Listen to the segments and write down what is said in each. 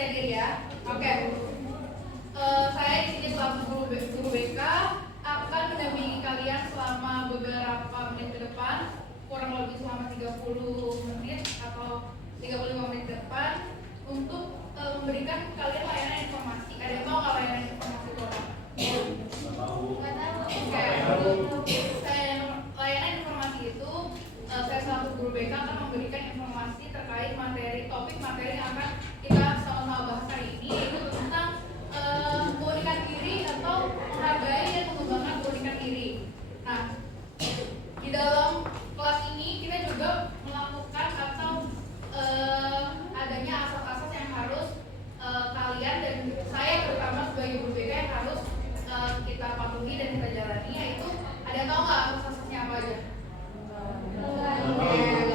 percaya diri ya. Oke. Saya di sini selaku guru BK akan mendampingi kalian selama beberapa menit ke depan, kurang lebih selama 30 menit atau 35 menit ke depan untuk memberikan kalian layanan informasi. Ada yang tahu nggak layanan informasi itu apa? Layanan informasi itu saya selaku guru BK akan memberikan informasi terkait topik materi yang akan kita sama-sama bahas hari ini, yaitu tentang keunikan diri atau menghargai dan mengembangkan keunikan diri. Nah, di dalam kelas ini kita juga melakukan atau adanya asas-asas yang harus kalian dan saya terutama sebagai guru BK yang harus kita patuhi dan kita jalani, yaitu ada tahu nggak asas-asasnya apa aja?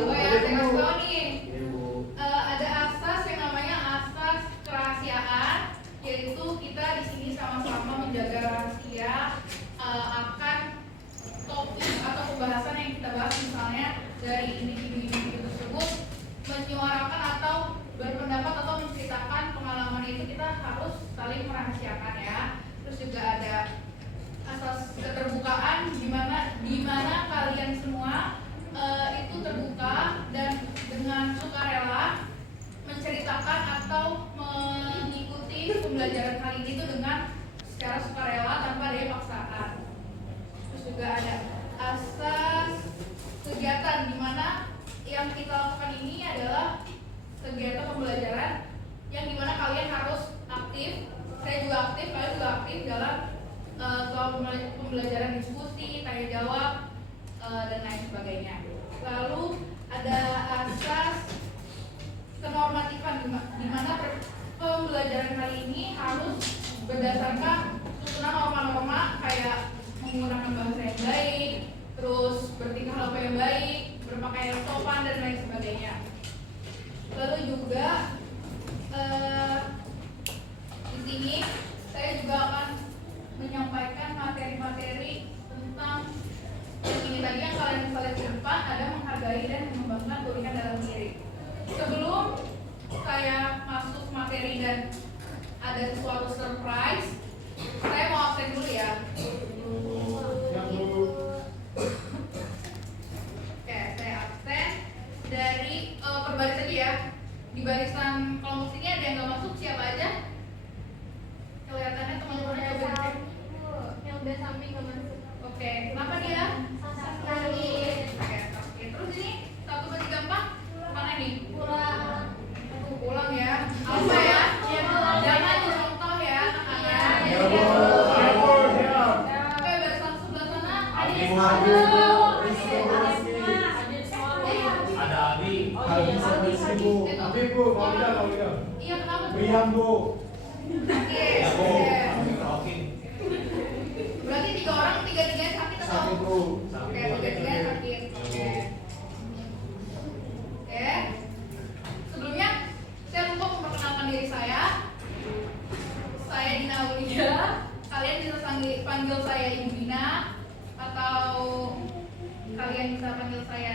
Saya kasih tahu nih. Ada asas yang namanya asas kerahasiaan, yaitu kita di sini sama-sama menjaga rahasia akan topik atau pembahasan yang kita bahas, misalnya dari individu-individu tersebut menyuarakan atau berpendapat atau menceritakan pengalaman itu, kita harus saling merahasiakan ya. Terus juga ada asas keterbukaan, di mana kalian semua itu terbuka dan dengan sukarela menceritakan atau mengikuti pembelajaran kali ini itu dengan secara sukarela tanpa ada paksaan. Terus juga ada asas kegiatan, di mana yang kita lakukan ini adalah kegiatan pembelajaran yang dimana kalian harus aktif. Saya juga aktif, kalian juga aktif dalam pembelajaran diskusi, tanya jawab, dan lain sebagainya. Lalu ada asas kenormatifan, di mana pembelajaran kali ini harus berdasarkan susunan norma-norma kayak menggunakan bahasa yang baik, terus bertingkah laku yang baik, berpakaian sopan dan lain sebagainya. Lalu juga di sini saya juga akan menyampaikan materi-materi tentang yang ini tadi yang kalian bisa lihat di depan, ada menghargai dan mengembangkan keunikan dalam diri. Sebelum saya masuk materi dan ada suatu surprise, saya mau absen dulu ya. Oke, saya absen dari perbaris aja ya. Di barisan kelompok sini ada yang nggak masuk, siapa aja? Kelihatannya teman-teman coba dicek. Yang udah samping nggak masuk. Oke, kenapa dia? Oke, terus ini 1, 2, 3, 4 mana nih? Pulang ya. Apa ya? Jangan contoh ya anak-anak. Oke, barisan sebelah sana. Ada Abi. Abi Bu, Maulida. Iya, kenapa? Brian Bu. Oke. Berarti 3 orang, 3-3 sakit atau? Sakit Bu. Oke, 3-3 sakit. Oke. Sebelumnya saya lupa memperkenalkan diri saya. Saya Dina Aulia. Kalian bisa panggil saya Ibu Dina, atau kalian bisa panggil saya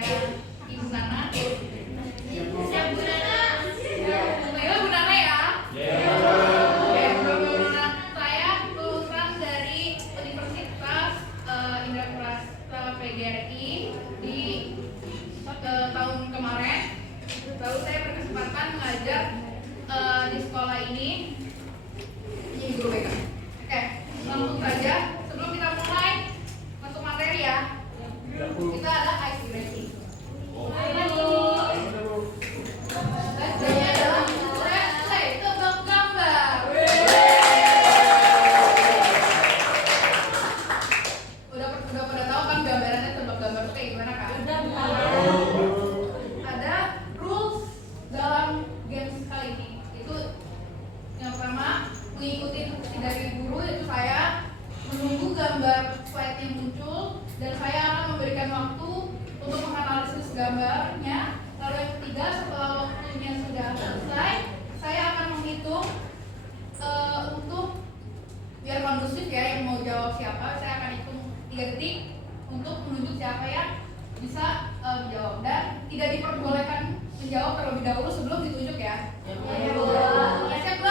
Ibu Nana. Siap Bu Nana. Panggil Bu Nana ya. Oke, Bu Nana. Saya lulusan dari Universitas Indra Prasta PGRI di tahun kemarin. Lalu saya berkesempatan mengajar di sekolah ini jadi guru BK. Oke, langsung saja sebelum kita mulai masuk materi ya. Kita ada ice breaking. Ice adalah selesai tebak gambar. Udah pada tahu kan gambarannya tebak gambar itu kayak gimana kan? Ada rules dalam games kali ini. Itu yang pertama, mengikuti instruksi dari guru, yaitu saya menunggu gambar slide yang muncul dan saya akan memberikan waktu untuk menganalisis gambarnya. Lalu yang ketiga, setelah waktunya sudah selesai, saya akan menghitung untuk biar kondusif ya, yang mau jawab siapa, saya akan hitung 3 detik untuk menunjuk siapa yang bisa menjawab, dan tidak diperbolehkan menjawab terlebih dahulu sebelum ditunjuk ya. Siap belum?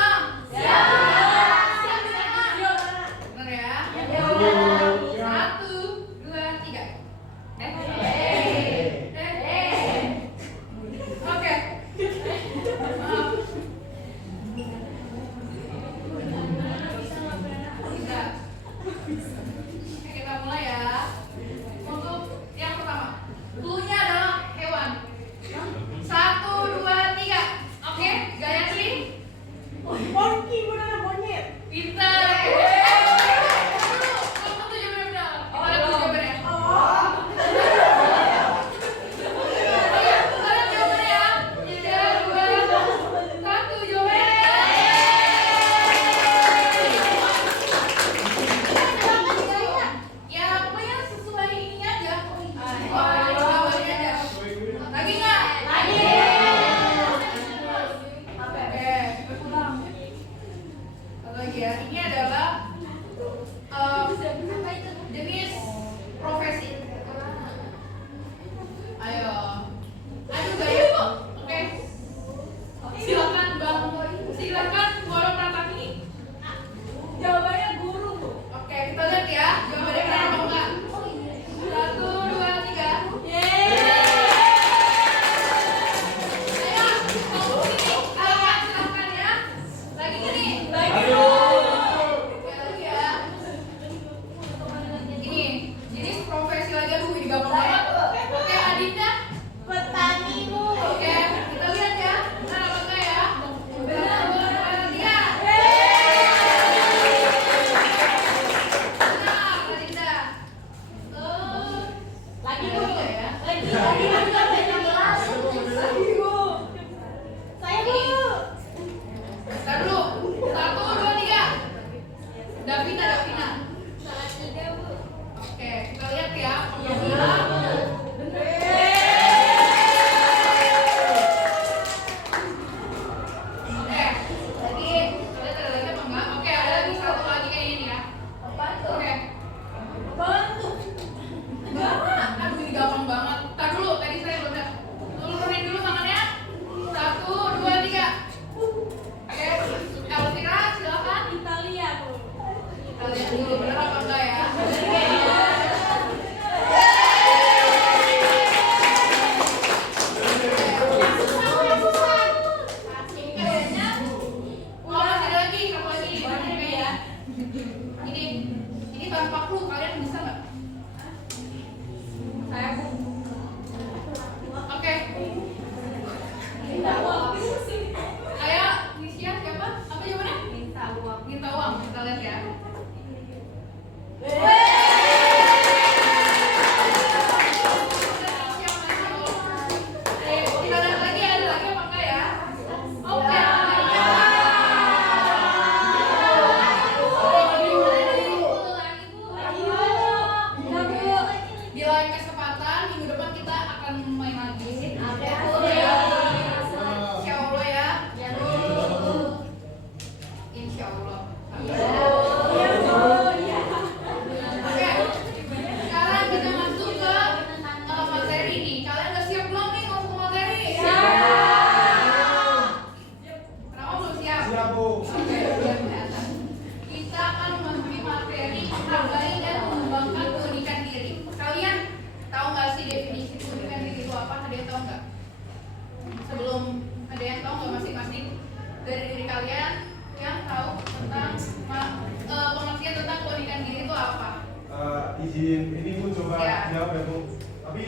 coba jawab ya Bu. Tapi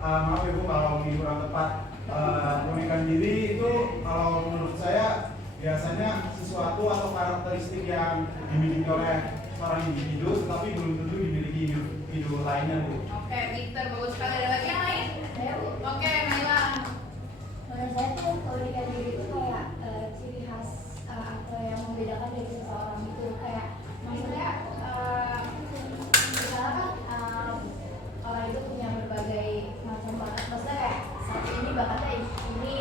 maaf ya Bu kalau ini kurang tepat. Keunikan diri itu kalau menurut saya biasanya sesuatu atau karakteristik yang dimiliki oleh seorang individu tetapi belum tentu dimiliki individu lainnya Bu. Oke, Victor, bagus sekali. Ada lagi yang lain? Saya Bu. Oke, Naila. Menurut saya tuh keunikan diri itu kayak ciri khas atau yang membedakan dari seseorang itu kayak maksudnya misalnya kan orang itu punya berbagai macam bakat, maksudnya kayak satu ini bakatnya ini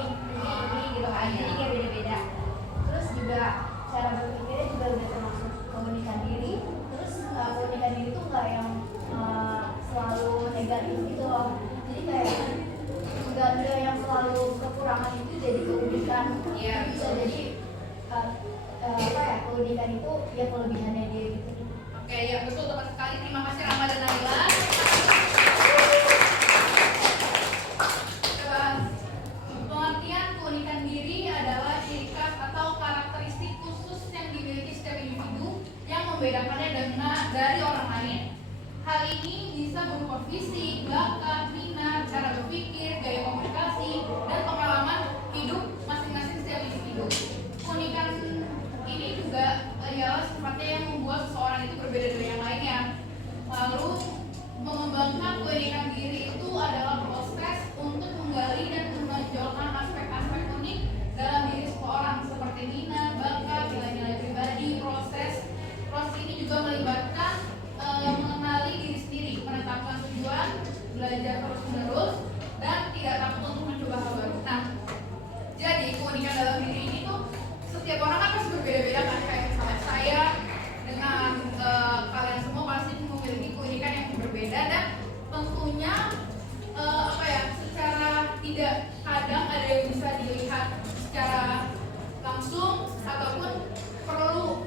gitu kan, jadi kayak beda-beda. Terus juga cara berpikirnya juga udah termasuk keunikan diri. Terus keunikan diri itu nggak yang selalu negatif gitu loh. Jadi kayak nggak ada yang selalu kekurangan itu jadi keunikan. Iya, Bisa jadi apa ya, keunikan itu ya kelebihannya dia gitu. Oke, ya betul teman sekali. Terima kasih Rama dan Naila. Pengertian keunikan diri adalah ciri khas atau karakteristik khusus yang dimiliki setiap individu yang membedakannya dari orang lain. Hal ini bisa berupa fisik, bakat, minat, cara berpikir, gaya komunikasi, dan pengalaman hidup masing-masing setiap individu. Keunikan ini juga ialah sifatnya yang membuat seseorang itu berbeda dari yang lainnya. Lalu mengembangkan keunikan diri itu adalah proses untuk menggali dan menonjolkan aspek-aspek unik dalam diri seseorang seperti minat, bakat, nilai-nilai pribadi. Proses ini juga melibatkan mengenali diri sendiri, menetapkan tujuan, belajar terus-menerus, dan tidak takut untuk mencoba hal baru. Nah, jadi keunikan dalam diri ini tuh setiap orang kan pasti berbeda-beda kan, kayak misalnya saya dengan kalian semua pasti memiliki keunikan yang berbeda dan tentunya secara tidak kadang ada yang bisa dilihat secara langsung ataupun perlu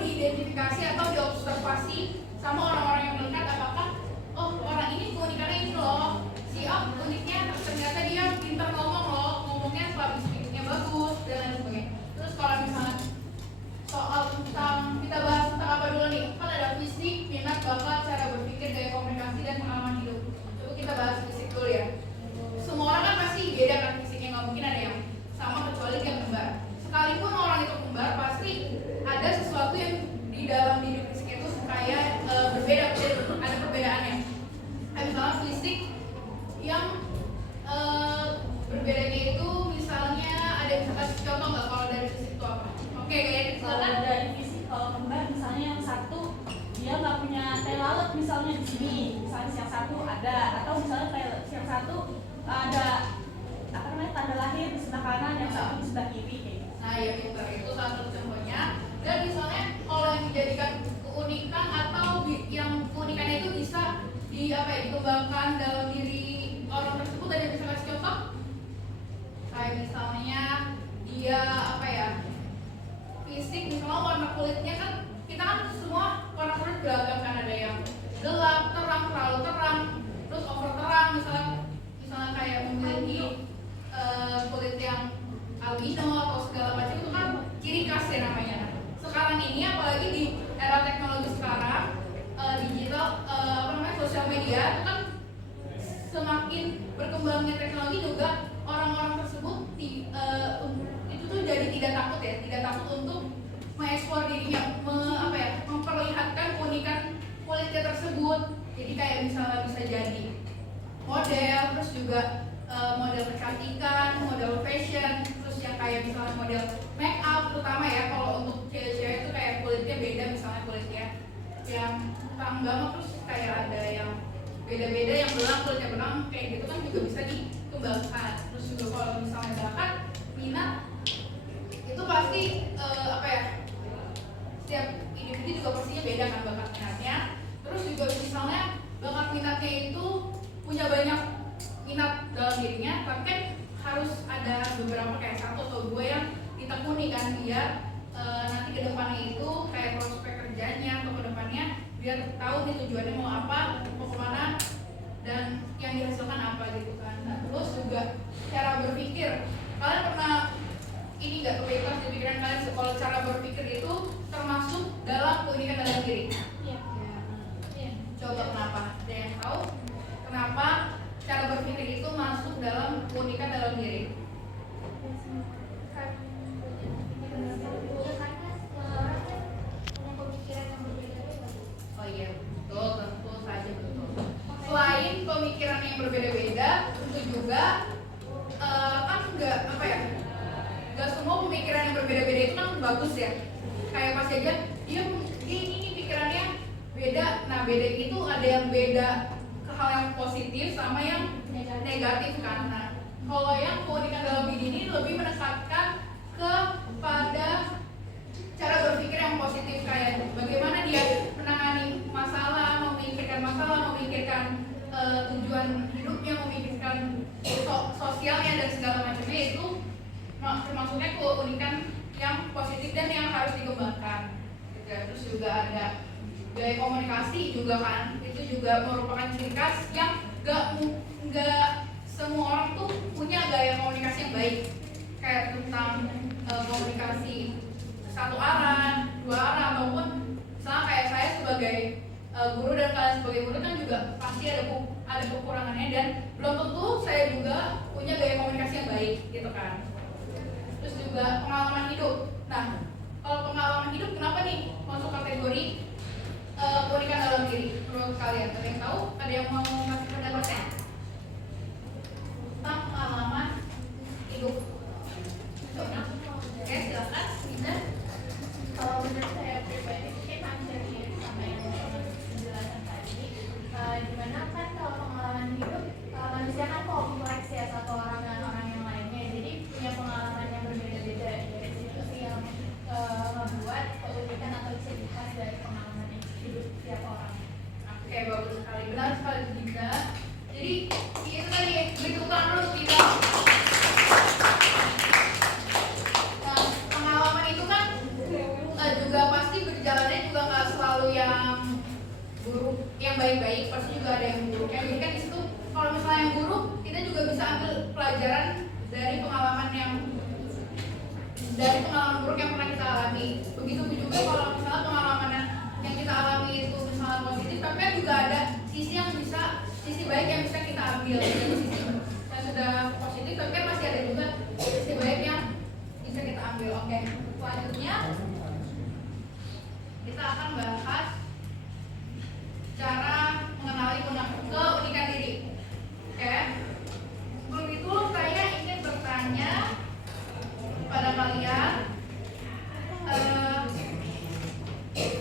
diidentifikasi atau diobservasi sama orang-orang yang melihat apakah orang ini keunikannya ini loh, si A uniknya ternyata dia pintar ngomong loh, ngomongnya public speakingnya bagus dan lain sebagainya. Terus kalau misalnya soal tentang kita bahas tentang apa dulu nih, kan ada fisik, minat, bakat, cara berpikir, gaya komunikasi dan pengalaman hidup. Coba kita bahas fisik dulu ya. Semua orang kan pasti beda kan fisiknya, nggak mungkin ada yang sama kecuali dia kembar. Sekalipun orang itu kembar pasti ada sesuatu yang di dalam diri fisiknya itu kayak berbeda, ada perbedaannya. Kayak misalnya fisik yang berbedanya itu misalnya ada yang bisa kasih contoh nggak kalau dari fisik itu apa? Oke, kayak Kalau dari fisik, kalau kembar misalnya yang satu dia nggak punya tai lalat misalnya di sini, misalnya yang satu ada, atau misalnya yang satu ada tanda lahir di sebelah kanan, yang satu di sebelah kiri kayak gitu. Nah ya pintar, itu salah satu contohnya. Dan misalnya kalau yang dijadikan keunikan atau yang keunikannya itu bisa dikembangkan dalam diri orang tersebut, ada yang bisa kasih contoh? Kayak misalnya dia fisik, misalnya warna kulitnya kan kita kan semua warna kulit beragam kan, ada yang gelap, terang, terlalu terang, terus over terang, misalnya kayak memiliki kulit yang albino atau segala macam, itu kan ciri khas ya namanya. Sekarang ini apalagi di era teknologi sekarang, digital, sosial media itu kan semakin berkembangnya teknologi juga orang-orang tersebut itu tuh jadi tidak takut untuk mengeksplor dirinya, memperlihatkan keunikan kulitnya tersebut. Jadi kayak misalnya bisa jadi model, terus juga model kecantikan, model fashion, terus yang kayak misalnya model make up, terutama ya kalau untuk cewek-cewek itu kayak kulitnya beda, misalnya kulitnya yang terang banget, terus kayak ada yang beda-beda, yang belang, kulitnya belang, kayak gitu kan juga bisa dikembangkan. Terus juga kalau misalnya bakat, minat, itu pasti setiap individu juga pastinya beda kan bakat minatnya. Terus juga misalnya bakat minatnya itu punya banyak minat dalam dirinya, tapi kan harus ada beberapa kayak satu atau dua yang ditekuni kan, biar nanti ke depannya itu kayak prospek kerjanya atau ke depannya biar tahu nih tujuannya mau apa, mau kemana, dan yang dihasilkan apa gitu kan. Nah, terus juga cara berpikir, kalian pernah ini nggak kepikiran di pikiran kalian kalau cara berpikir itu termasuk dalam keunikan dalam diri? Iya. Coba kenapa? Ada yang tahu? pemikiran yang berbeda-beda, tentu juga kan nggak semua pemikiran yang berbeda-beda itu kan bagus ya. Kayak pasti aja dia ini pikirannya beda. Nah beda itu ada yang beda ke hal yang positif sama yang negatif kan. Nah kalau yang keunikan dalam diri ini lebih menekankan kepada cara berpikir yang positif, kayak bagaimana dia menangani masalah, memikirkan tujuan hidupnya, memikirkan sosialnya dan segala macamnya. Itu termasuknya keunikan yang positif dan yang harus dikembangkan. Terus juga ada gaya komunikasi juga kan, itu juga merupakan ciri khas yang nggak semua orang tuh punya gaya komunikasi yang baik, kayak tentang komunikasi satu arah, dua arah, ataupun misalnya kayak saya sebagai guru dan kalian sebagai guru kan juga pasti ada kekurangannya, dan belum tentu saya juga punya gaya komunikasi yang baik gitu kan. Terus juga pengalaman hidup. Nah kalau pengalaman hidup kenapa nih masuk kategori keunikan dalam diri menurut kalian? Ada yang tahu? Ada yang mau kasih pendapatnya tentang pengalaman hidup? Oke, silakan Linda. Kalau menurut saya pribadi mungkin hampir mirip sama yang dijelaskan tadi. Dimana kan kalau pengalaman hidup manusia kan kompleks ya, satu orang dengan orang yang lainnya, jadi punya pengalaman yang berbeda-beda. Dari situ sih yang membuat keunikan atau ciri khas dari pengalaman hidup setiap orang. Oke, bagus sekali, benar sekali juga. Jadi itu tadi beri tepuk tangan dulu kita. Nah, pengalaman itu kan juga pasti berjalannya juga nggak selalu yang buruk, yang baik-baik, pasti juga ada yang buruk. Jadi kan di situ kalau misalnya yang buruk, kita juga bisa ambil pelajaran dari pengalaman buruk yang pernah kita alami. Begitu juga kalau misalnya pengalaman yang kita alami itu misalnya positif, tapi kan juga ada sisi baik yang bisa kita ambil. Jadi sisi yang sudah positif, tapi kan masih ada juga sisi baik yang bisa kita ambil. Oke, selanjutnya kita akan bahas cara mengenali keunikan diri. Oke. Sebelum itu saya ingin bertanya pada kalian,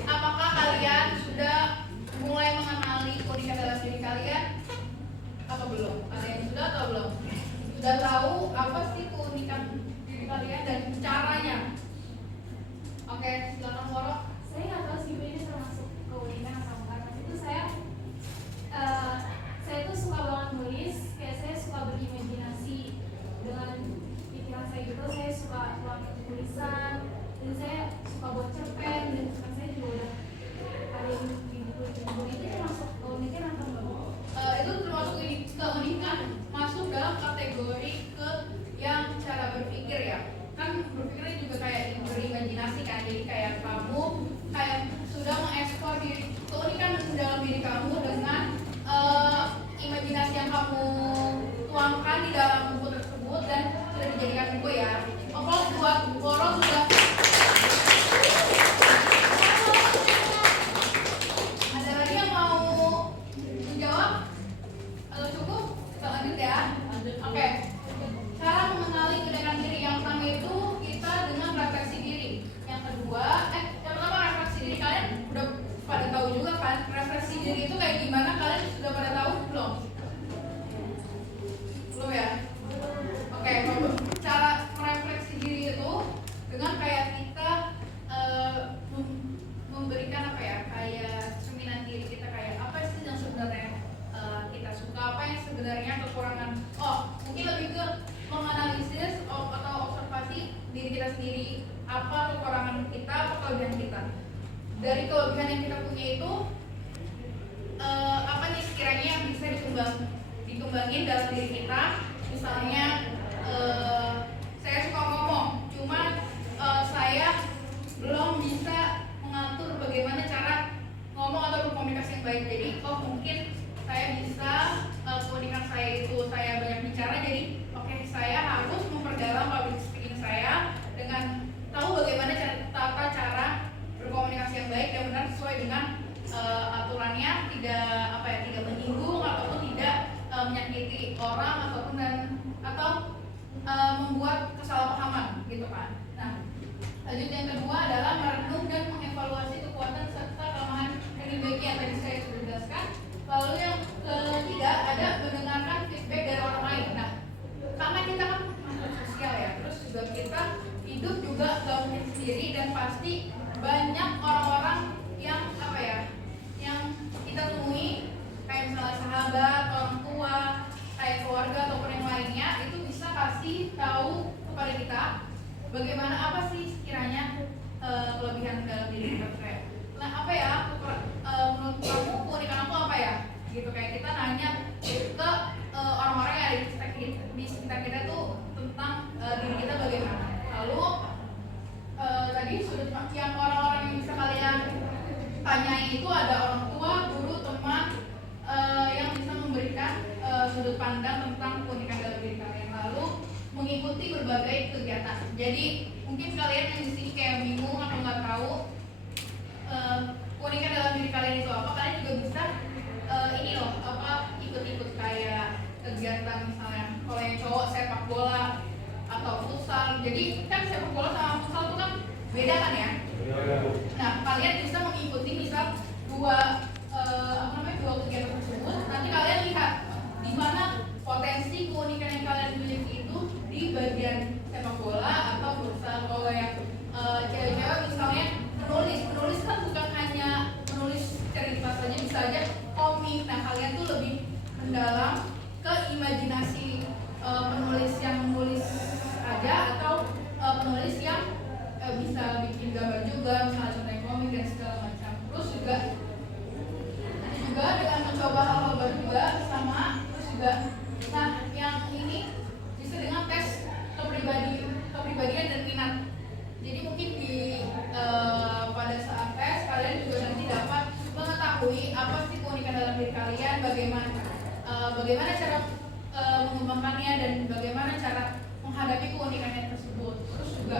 apakah kalian sudah mulai mengenali keunikan dalam diri kalian atau belum? Ada yang sudah atau belum? Sudah tahu apa sih keunikan diri kalian dan caranya? Oke, silakan Woro. Saya nggak tahu sih ini termasuk keunikan atau enggak. Itu saya tuh suka banget nulis, kayak saya suka berimajinasi dengan pikiran saya gitu. Saya suka buat tulisan, dan saya suka buat cerpen, dan saya juga udah ada yang di buku itu termasuk keunikan atau enggak? Itu termasuk keunikan, masuk dalam kategori ke yang cara berpikir ya. Kan berpikirnya juga kayak berimajinasi kan, jadi kayak kamu kayak sudah mengekspor keunikan dalam diri kamu dengan imajinasi yang kamu tuangkan di dalam buku tersebut dan sudah dijadikan buku ya. Kalau buat Woro sudah ada lagi yang mau menjawab atau cukup? Kita lanjut ya. Oke. Cara mengenali keunikan diri yang pertama itu kita dengan refleksi diri. Yang kedua, yang pertama refleksi diri, kalian udah pada tahu juga kan? Refleksi diri itu kayak gimana? Kalian sudah pada tahu belum? Belum ya? Oke, cara merefleksi diri itu dengan kayak kita memberikan apa ya? Kayak cerminan diri kita, kayak apa sih yang sebenarnya kita suka, apa yang sebenarnya kekurangan. Mungkin lebih ke menganalisis atau observasi diri kita sendiri, apa kekurangan kita, apa kelebihan kita. Dari kelebihan yang kita punya itu apa nih sekiranya yang bisa dikembangin dalam diri kita. Misalnya saya suka ngomong, cuma saya belum bisa mengatur bagaimana cara ngomong atau berkomunikasi yang baik. Jadi mungkin saya bisa, keunikan saya itu saya banyak bicara, jadi saya harus memperdalam public speaking saya dengan tahu bagaimana tata cara berkomunikasi yang baik dan benar sesuai dengan aturannya, tidak menyinggung ataupun tidak orang ataupun membuat kesalahpahaman gitu kan. Nah, lanjut yang kedua adalah merenung dan mengevaluasi kekuatan serta kelemahan yang dimiliki yang tadi saya sudah jelaskan. Lalu yang ketiga ada mendengarkan feedback dari orang lain. Nah, karena kita kan makhluk sosial ya, terus juga kita hidup juga gak mungkin sendiri dan pasti banyak orang-orang yang yang kita temui kayak misalnya sahabat, orang tua, kayak keluarga ataupun yang lainnya itu bisa kasih tahu kepada kita bagaimana apa sih sekiranya kelebihan dalam diri kita kayak. Nah, menurut kamu keunikan aku apa ya? Gitu kayak kita nanya ke orang-orang yang ada di sekitar kita tuh tentang diri kita bagaimana. Lalu tadi sudut yang orang-orang yang bisa kalian tanyai itu ada orang tua, guru, teman yang bisa memberikan sudut pandang tentang keunikan dalam diri kalian. Lalu mengikuti berbagai kegiatan. Jadi mungkin kalian yang di sini kayak bingung atau nggak tahu keunikan dalam diri kalian itu apa, kalian juga bisa ikut-ikut kayak kegiatan misalnya kalau yang cowok sepak bola atau futsal. Jadi kan sepak bola sama futsal itu kan beda kan ya. Nah, kalian bisa mengikuti misal dua kegiatan tersebut. Nanti kalian lihat di mana potensi keunikan yang kalian miliki itu di bagian sepak bola atau futsal. Kalau yang cewek-cewek misalnya menulis kan bukan hanya menulis cerita saja, bisa aja komik. Nah, kalian tuh lebih mendalam ke imajinasi penulis yang menulis aja atau penulis yang bisa bikin gambar juga, misalnya contohnya komik dan segala macam. Terus juga dengan mencoba hal-hal baru juga sama. Terus juga nah yang ini bisa dengan tes kepribadian dan minat. Jadi mungkin pada saat tes kalian juga nanti dapat mengetahui apa sih keunikan dalam diri kalian, bagaimana cara mengembangkannya dan bagaimana cara menghadapi keunikannya tersebut. Terus juga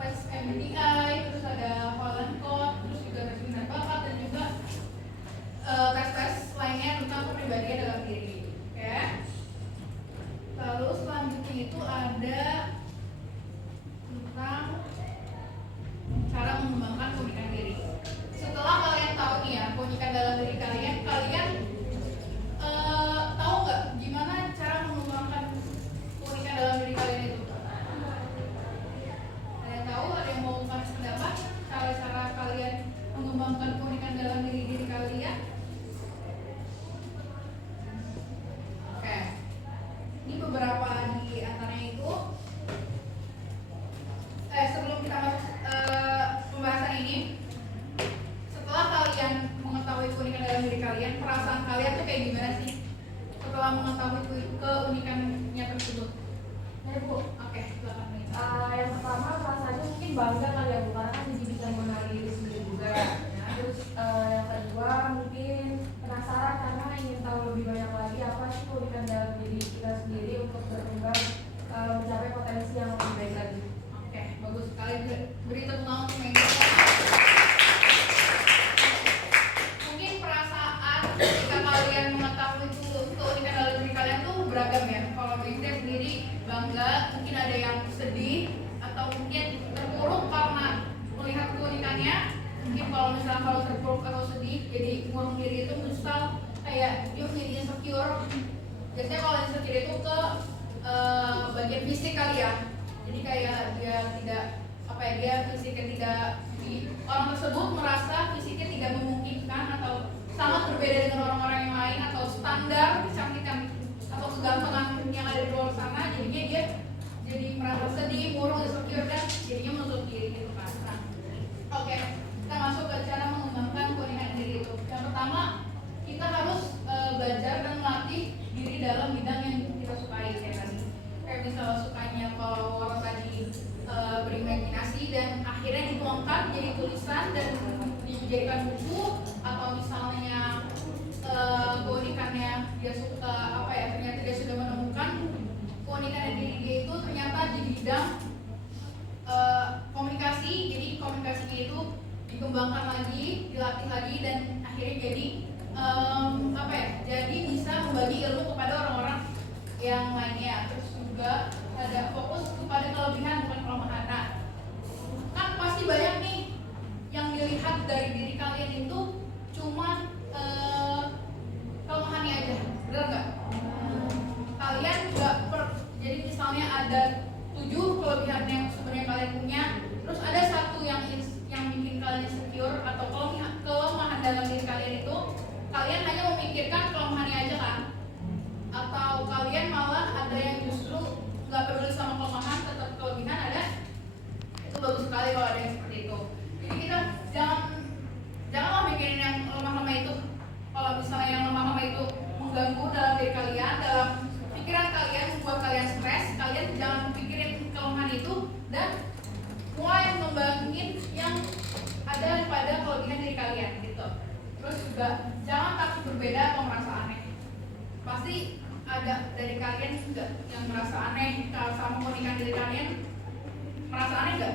tes MBTI, terus ada Holland Code, terus juga tes minat bakat dan juga tes-tes lainnya tentang kepribadian dalam diri. Oke. Lalu selanjutnya itu ada tentang cara mengembangkan keunikan diri. Setelah kalian tahu nih ya keunikan dalam diri kalian tahu nggak gimana cara mengembangkan keunikan dalam diri kalian itu? Ada yang tahu? Ada yang mau kasih pendapat cara-cara kalian mengembangkan keunikan dalam diri kalian? Oke, ini beberapa di antaranya itu. Sebelum kita masuk pembahasan ini, setelah kalian mengetahui keunikan dalam diri kalian, perasaan kalian tuh kayak gimana sih setelah mengetahui keunikannya tersebut? Ya Bu, Oke, silakan. yang pertama rasanya mungkin bangga kali ya Bu, karena kan jadi bisa mengenali diri sendiri juga ya. Terus yang kedua mungkin penasaran karena ingin tahu lebih banyak lagi apa sih keunikan dalam diri kita sendiri untuk berkembang mencapai potensi yang lebih baik lagi. Oke, bagus sekali. Beri tepuk tangan untuk Mega. Mungkin perasaan ketika kalian mengetahui keunikan dalam diri kalian tuh beragam ya. Kalau Mega sendiri bangga, mungkin ada yang sedih atau mungkin terpuruk karena melihat keunikannya. Mungkin kalau terpuruk atau sedih, jadi ngurung diri itu misal kayak dia menjadi insecure. Biasanya kalau insecure itu ke bagian fisik kali ya. Jadi kayak dia fisiknya tidak orang tersebut merasa fisiknya tidak memungkinkan atau sangat berbeda dengan orang-orang yang lain atau standar kecantikan atau kegantengan yang ada di luar sana, jadinya dia jadi merasa sedih, murung, insecure dan jadinya menutup diri gitu kan. Nah, oke, kita masuk ke cara mengembangkan keunikan diri itu. Yang pertama, kita harus belajar dan melatih diri dalam bidang yang kita sukai kayak tadi. Kayak misalnya sukanya kalau orang tadi berimajinasi dan akhirnya dituangkan jadi tulisan dan dijadikan buku, atau misalnya keunikannya dia suka ternyata dia sudah menemukan keunikan diri dia itu ternyata di bidang komunikasi. Jadi komunikasinya itu dikembangkan lagi, dilatih lagi dan akhirnya jadi jadi bisa membagi ilmu kepada orang-orang mengganggu dalam diri kalian, dalam pikiran kalian, membuat kalian stres. Kalian jangan pikirin kelemahan itu dan mulai membangun yang ada pada kelebihan diri kalian gitu. Terus juga jangan takut berbeda atau merasa aneh. Pasti ada dari kalian juga yang merasa aneh kalau sama keunikan diri kalian. Merasa aneh nggak?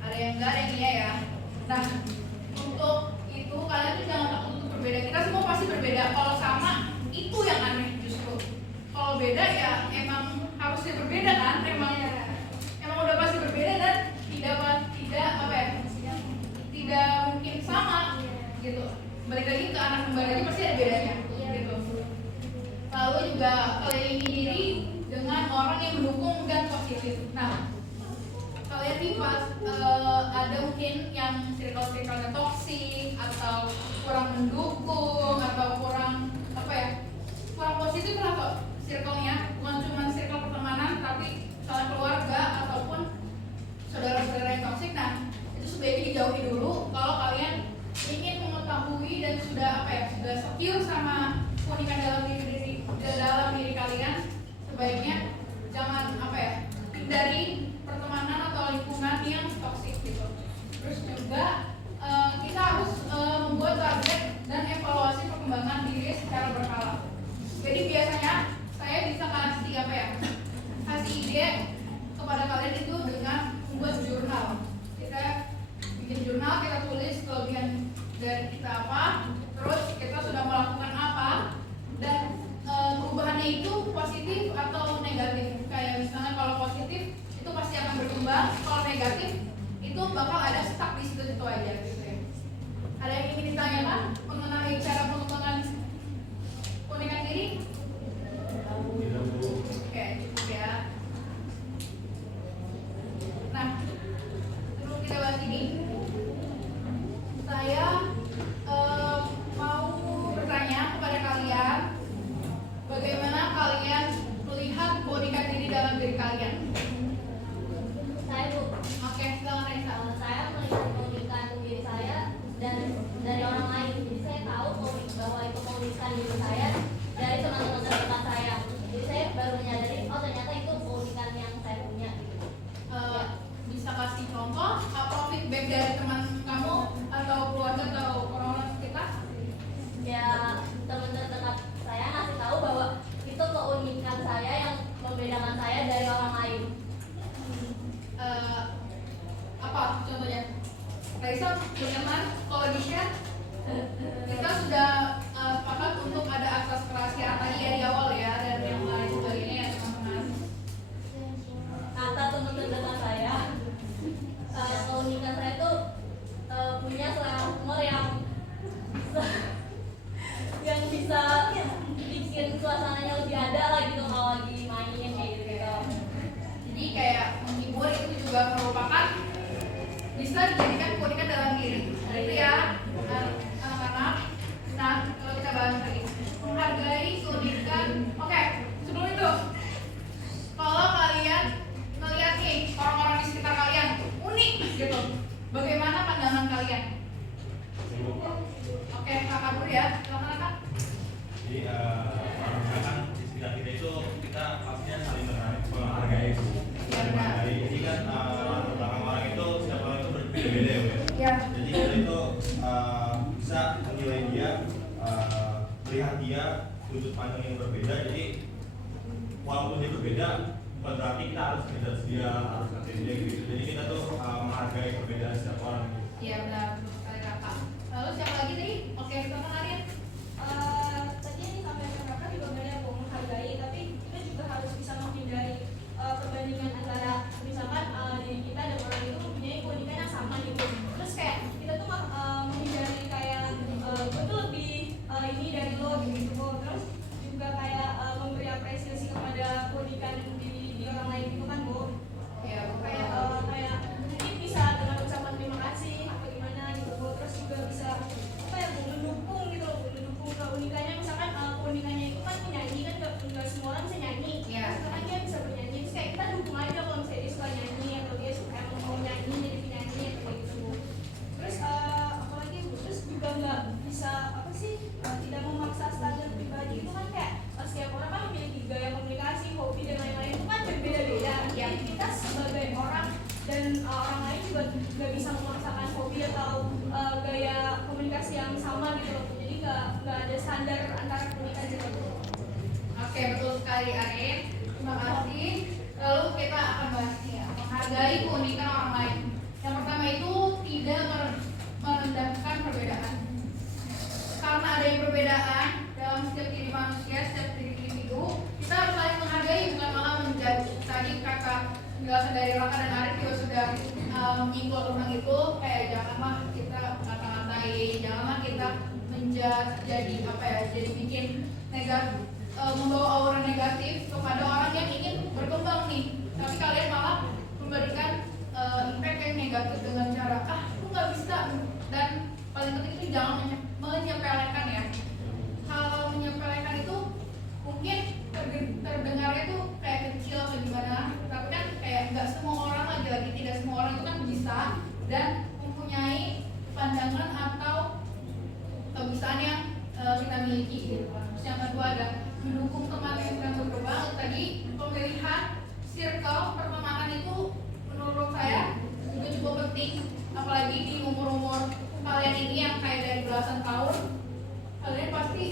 Ada yang enggak, ada yang iya ya. Nah, untuk itu kalian tuh jangan takut untuk berbeda. Kita semua pasti berbeda. Kalau sama itu yang aneh justru. Kalau beda ya emang harusnya berbeda kan? Emang udah pasti berbeda dan tidak apa ya? Tidak mungkin sama gitu. Balik lagi ke anak kembar aja pasti ada bedanya gitu. Lalu juga kelilingi diri dengan orang yang mendukung dan positif. Nah, kalian nih pas ada mungkin yang circle-circle-nya toksik atau kurang mendukung atau kurang apa ya, kurang positif lah kok circle-nya, bukan cuma circle pertemanan tapi misalnya keluarga ataupun saudara-saudara yang toksik. Nah, itu sebaiknya dijauhi dulu kalau kalian ingin mengetahui dan sudah apa ya, sudah secure sama keunikan dalam diri kalian. Sebaiknya jangan apa ya, hindari pertemanan atau lingkungan yang toksik gitu. Terus juga kita harus membuat target dan evaluasi perkembangan diri secara berkala. Jadi biasanya saya bisa kasih apa ya, kasih ide kepada kalian itu dengan membuat jurnal. Kita bikin jurnal, kita tulis kelebihan dari kita apa, terus kita sudah melakukan apa, dan perubahannya itu positif atau negatif. Kayak misalnya kalau positif itu pasti akan berkembang, kalau negatif itu bakal ada stuck di situ-situ aja gitu ya. Ada yang ingin ditanyakan mengenai cara pengembangan keunikan diri? Oke, cukup ya. Nah, sebelum kita bahas ini, saya mau bertanya kepada kalian, bagaimana kalian melihat keunikan diri dalam diri kalian? Saya Bu, Oke, silakan Raisa. saya melihat keunikan diri saya dan dari orang lain. Jadi saya tahu bahwa itu keunikan diri saya dari teman-teman terdekat saya. Jadi saya baru menyadari, oh ternyata itu keunikan yang saya punya. Bisa kasih contoh atau feedback dari teman kamu atau keluarga atau orang-orang sekitar? Ya teman terdekat saya ngasih tahu bahwa itu keunikan saya yang membedakan saya dari orang lain. Apa contohnya? Raisa punya teman, kalau di-share kita sudah sepakat untuk ada asas kerahasiaan tadi dari awal ya, dan yang lain sebagainya ya teman-teman. Kata teman terdekat saya, keunikan saya itu punya selera humor yang bisa bikin suasananya lebih ada lah gitu kalau lagi main kayak gitu. Jadi kayak menghibur itu juga merupakan bisa dijadikan keunikan dalam diri. Itu ya anak-anak. Nah, kalau kita bahas lagi menghargai keunikan. Oke, sebelum itu, kalau kalian melihat nih orang-orang di sekitar kalian unik gitu, bagaimana pandangan kalian? Oke, kakak dulu ya, silakan kakak. Jadi misalkan di sekitar kita itu kita pastinya saling menghargai itu. Menghargai. Jadi kan belakang orang itu setiap orang itu berbeda-beda ya. Ya. Jadi kita itu bisa menilai dia, melihat dia sudut pandang yang berbeda. Jadi walaupun dia berbeda, bukan berarti kita harus ngejar dia, harus ngatain dia gitu. Jadi kita tuh menghargai perbedaan setiap orang. Iya benar, betul sekali kakak. Lalu siapa lagi tadi? Oke, silakan Arya. Tadi yang disampaikan kakak juga benar ya, menghargai, tapi kita juga harus bisa menghindari perbandingan antara misalkan diri kita dan orang itu mempunyai keunikan yang sama gitu. Terus kayak kita tuh menghindari kayak gue tuh lebih ini dari lo gitu. Terus juga kayak memberi apresiasi kepada keunikan di orang lain gitu kan Bu. Ya, Kayak mungkin bisa dengan ucapan terima kasih atau gimana gitu Bu. Terus juga bisa apa ya Bu, mendukung gitu, mendukung keunikannya. Misalkan keunikannya itu kan menyanyi kan nggak semua orang bisa nyanyi. Iya. Misalkan dia bisa bernyanyi, terus kayak kita dukung aja kalau misalnya dia suka nyanyi atau dia suka emang mau nyanyi jadi penyanyi atau kayak gitu Bu. Terus apalagi Bu, terus juga nggak bisa apa sih tidak yang sama gitu loh. Jadi nggak ada standar antara keunikan gitu. Oke, betul sekali Arin. Terima kasih. Lalu kita akan bahas ya, menghargai keunikan orang lain. Yang pertama itu tidak merendahkan perbedaan. Karena ada yang perbedaan dalam setiap diri manusia, setiap diri individu, kita harus saling menghargai, bukan malah menjudge. Tadi kakak penjelasan dari Raka dan Arif juga sudah menyinggung tentang itu, kayak janganlah kita ngata-ngatain, janganlah kita menjudge, jadi apa ya, jadi bikin negatif, membawa aura negatif kepada orang yang ingin berkembang nih. Tapi kalian malah memberikan impact yang negatif dengan cara lu nggak bisa. Dan paling penting itu jangan menyepelekan ya. Kalau menyepelekan itu mungkin terdengarnya tuh kayak kecil atau gimana, tapi kan kayak nggak semua orang, lagi-lagi tidak semua orang itu kan bisa dan mempunyai pandangan atau kebisaan yang kita miliki gitu. Terus yang kedua ada mendukung teman yang sedang berkembang. Tadi pemilihan circle pertemanan itu menurut saya juga cukup penting, apalagi di umur-umur kalian ini yang kayak dari belasan tahun. Kalian pasti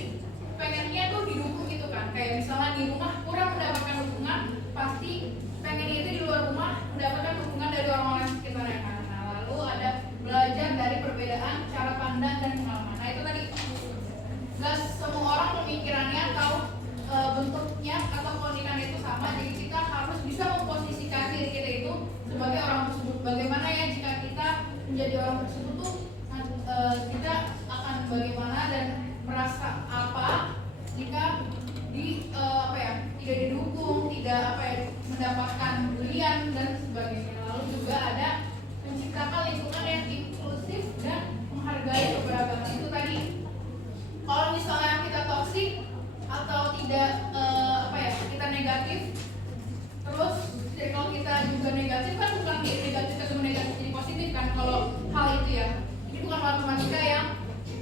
pengennya tuh didukung gitu kan, kayak misalnya di rumah kurang mendapatkan dukungan, pasti pengennya itu di luar rumah mendapatkan dukungan dari orang-orang sekitarnya kan. Nah, lalu ada belajar dari perbedaan cara pandang dan pengalaman. Nah itu tadi, gak semua orang pemikirannya atau bentuknya atau keunikan itu sama, jadi kita harus bisa memposisikan diri kita itu sebagai orang tersebut. Bagaimana ya jika kita menjadi orang tersebut tuh kita akan bagaimana dan merasa apa jika tidak didukung, tidak mendapatkan bulian dan sebagainya. Lalu juga ada menciptakan lingkungan yang inklusif dan menghargai keberagaman. Itu tadi, kalau misalnya kita toksik atau tidak kita negatif, terus circle kita juga negatif, kan bukan negatif ketemu negatif jadi positif kan. Kalau hal itu ya, ini bukan matematika yang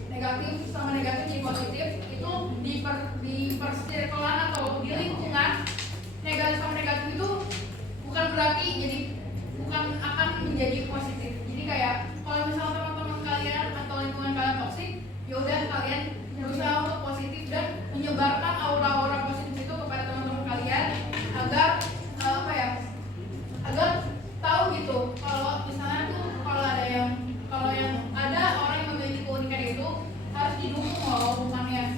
negatif sama negatif jadi positif. Itu di persirkelan atau di lingkungan, negatif sama negatif itu bukan berarti jadi bukan akan menjadi positif. Jadi kayak kalau misalnya teman-teman kalian atau lingkungan kalian toksik, ya udah kalian berusaha untuk positif dan menyebarkan aura-aura positif itu kepada teman-teman kalian agar agar tahu gitu kalau misalnya tuh kalau yang ada orang yang memiliki keunikan itu harus didukung loh, bukannya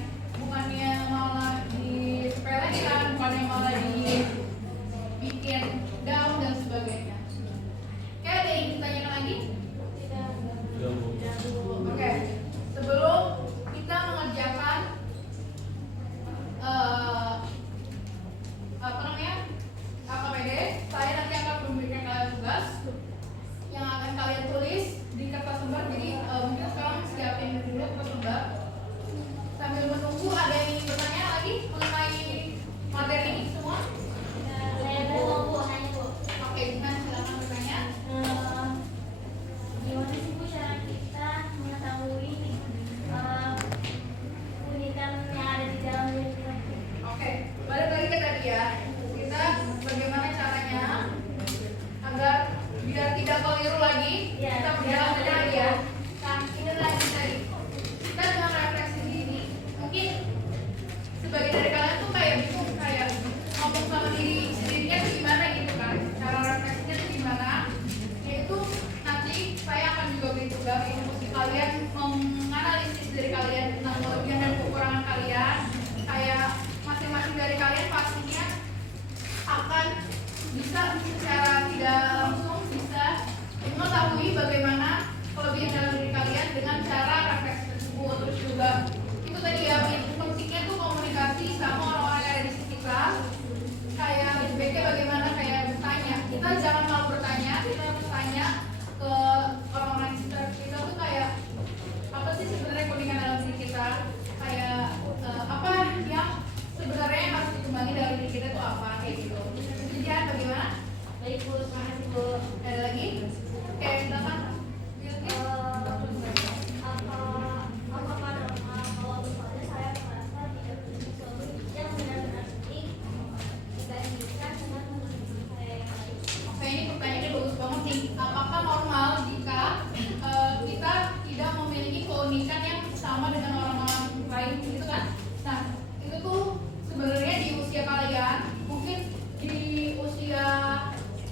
lain gitu kan. Nah itu tuh sebenarnya di usia kalian mungkin di usia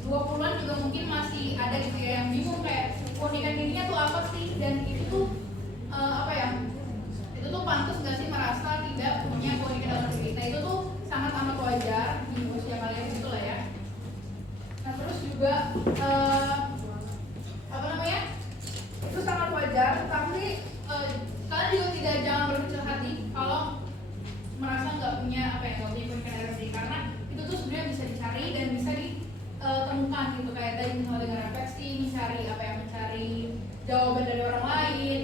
20-an juga mungkin masih ada gitu ya yang bingung kayak keunikan dirinya tuh apa sih, dan itu tuh apa ya, itu tuh pantas nggak sih merasa tidak punya keunikan dalam diri. Nah itu tuh sangat amat wajar di usia kalian gitu lah ya. Nah terus juga apa namanya, itu sangat wajar, tapi kalian juga tidak jangan berkecil hati kalau merasa nggak punya apa ya, nggak punya keunikan dalam diri, karena itu tuh sebenarnya bisa dicari dan bisa ditemukan gitu, kayak tadi misalnya dengan refleksi, mencari apa ya, mencari jawaban dari orang lain,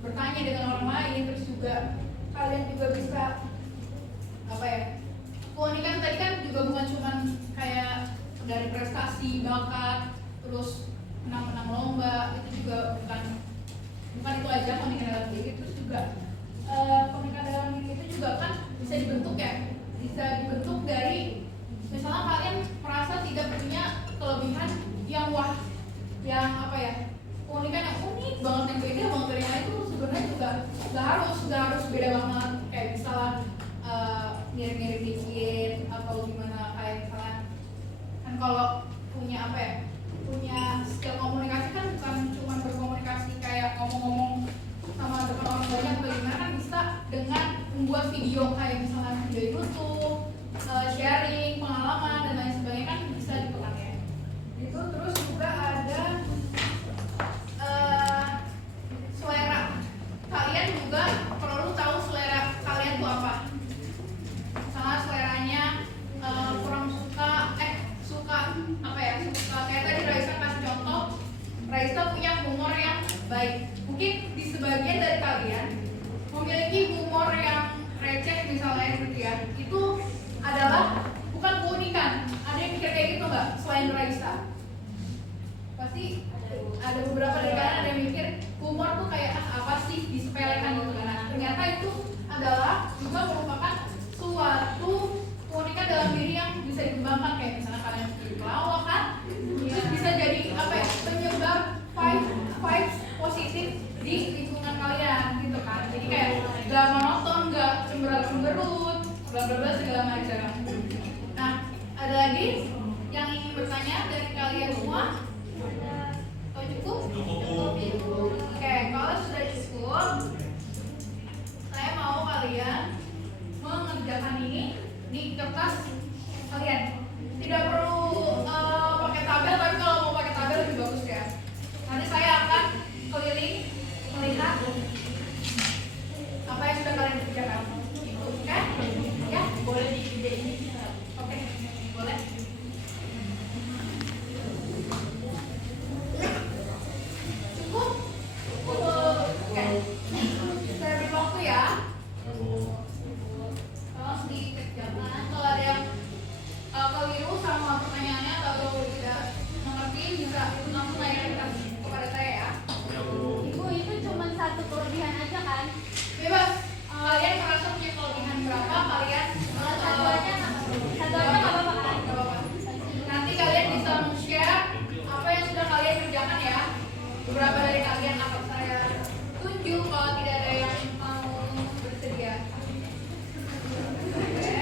bertanya dengan orang lain. Terus juga kalian juga bisa apa ya, keunikan tadi kan juga bukan cuma kayak dari prestasi, bakat, terus menang-menang lomba, itu juga bukan itu aja keunikan dalam diri. Terus juga keunikan dalam diri itu juga kan bisa dibentuk ya, bisa dibentuk dari misalnya kalian merasa tidak punya kelebihan yang wah, yang apa ya, keunikan yang unik banget, yang beda banget dari yang lain, itu sebenarnya juga nggak harus beda banget. Kayak misalnya mirip-mirip dikit atau gimana, kayak misalnya kan kalau punya apa ya, punya skill komunikasi kan bukan cuma berkomunikasi kayak ngomong-ngomong sama depan orang banyak, bagaimana kan bisa dengan membuat video kayak misalnya video YouTube, sharing pengalaman dan lain sebagainya, kan bisa dipegang ya itu. Terus juga ada selera. Kalian juga perlu tahu selera kalian tuh apa. Misalnya seleranya kurang suka apa ya, suka kayak tadi Raisa kasih contoh, Raisa punya humor yang baik. Mungkin di sebagian dari kalian memiliki humor yang receh misalnya gitu ya, itu adalah bukan keunikan. Ada yang mikir kayak gitu nggak selain Raisa? Pasti ada beberapa dari kalian ada yang mikir humor tuh kayak apa sih, disepelekan gitu kan. Nah, ternyata itu adalah juga merupakan suatu keunikan dalam diri yang bisa dikembangkan. Kayak misalnya kalian jadi pelawak kan, terus bisa jadi apa ya, penyebar vibes positif di lingkungan kalian gitu kan. Jadi kayak gak monoton, gak cemberut bla bla bla segala macam. Nah ada lagi yang ingin bertanya dari kalian semua? Oh, cukup? Oke, kalau sudah cukup, saya mau kalian mengerjakan ini di kertas kalian. Tidak perlu pakai tabel, tapi kalau mau pakai tabel lebih bagus ya. Nanti saya akan keliling melihat apa yang sudah kalian kerjakan. Oke? Ya, boleh dikerjain ini. Oke, boleh. Cukup? Oke. Saya beri waktu ya. Tolong dikerjakan. Kalau ada yang keliru sama pertanyaannya atau tidak mengerti, bisa langsung tanyakan kepada saya ya. Ibu, itu cuma satu kelebihan aja kan? Bebas. Kalian merasa punya kelebihan berapa, kalian Satu aja nggak apa-apa kan? Nggak apa-apa. Nanti kalian bisa share apa yang sudah kalian kerjakan ya. Beberapa dari kalian akan saya tunjuk kalau tidak ada yang mau bersedia. Oke.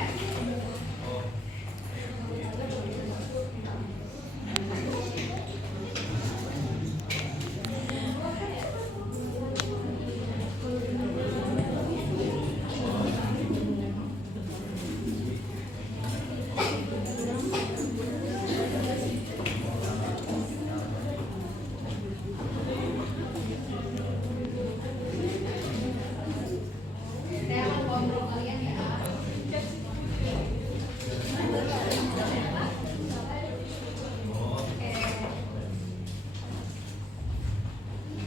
Saya akan kontrol kalian ya. Oke.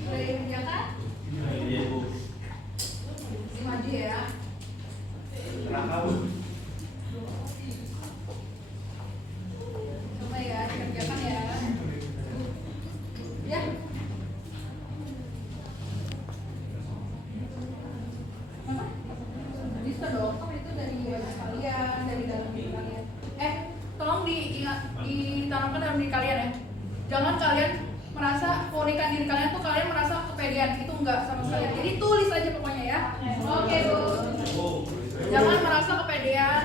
Boleh dikerjakan? Maju ya. Coba ya, dikerjakan ya. Ya. Apa? Bisa dong, kan itu dari wajah kalian, dari dalam diri kalian. Tolong ditanamkan dalam diri kalian ya. Jangan kalian merasa keunikan diri kalian tuh kalian merasa kepedean, itu enggak sama sekali. Jadi tulis aja pokoknya ya. Oke, Bu. merasa kepedean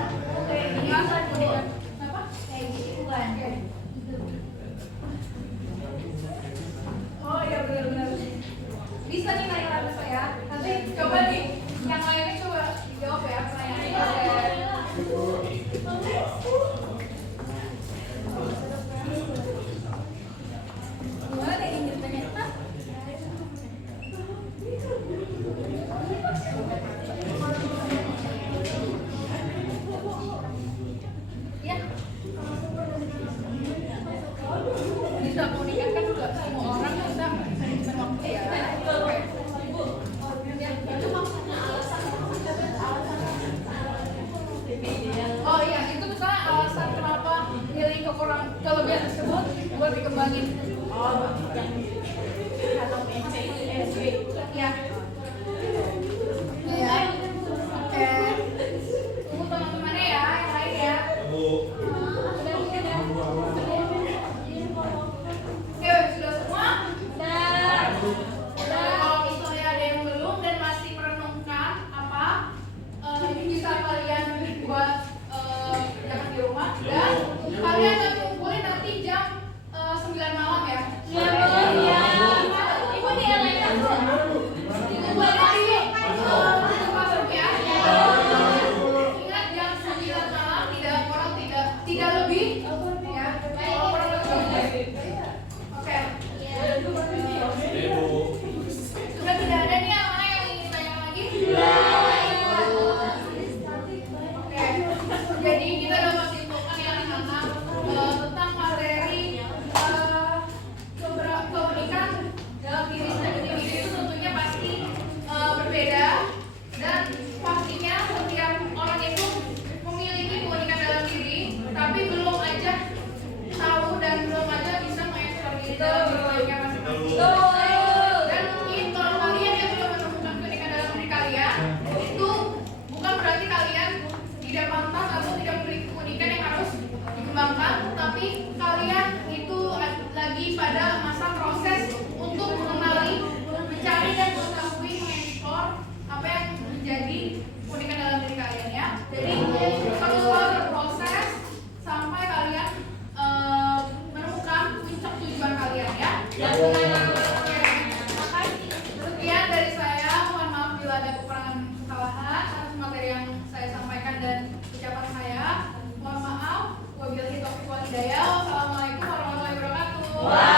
dengan kepedean apa kayak gitu kan. oh iya benar-benar bisa nih nanya lagi saya nanti coba nih yang lainnya coba dijawab ya pertanyaannya Gimana kayak gitu tanya? ya bisa komunikasi kan juga semua orang bisa manajemen waktu ya Itu maksudnya alasan oh iya itu misalnya alasan kenapa milih kelebihan tersebut buat dikembangin oh yang atau MC itu SW ya ya oke tunggu teman-temannya ya yang lain ya Bu. udah mungkin ya oke sudah semua udah kalau misalnya ada yang belum dan masih merenungkan apa ini bisa kalian buat jangan di rumah dan kalian akan kumpulin nanti jam 9 malam ya Ibu nih yang lain aku. kumpulnya di pintu masuk ya ingat jam 9 malam tidak kurang tidak lebih ya kalau kurang lebih oke sudah tidak ada nih yang mana yang ingin tanya lagi oke jadi kita dapat simpulkan ya anak-anak tentang materi keunikan dalam diri sendiri itu tentunya pasti berbeda dan pastinya setiap orang itu memiliki keunikan dalam diri tapi belum aja tahu dan belum aja bisa mengeksplor diri dalam diri mereka masing-masing dan mungkin kalau kalian yang belum menemukan keunikan dalam diri kalian itu bukan berarti kalian tidak pantas atau tidak memiliki keunikan yang harus dikembangkan tapi kalian itu lagi pada masa proses untuk mengenali, mencari dan mengetahui mengeksplor apa yang menjadi keunikan dalam diri kalian ya jadi terus berproses sampai kalian menemukan puncak tujuan kalian ya sekian dari saya mohon maaf bila ada kekurangan kesalahan atas materi yang saya sampaikan dan ucapan saya mohon maaf wabillahi taufiq wal hidayah wassalamualaikum warahmatullahi wabarakatuh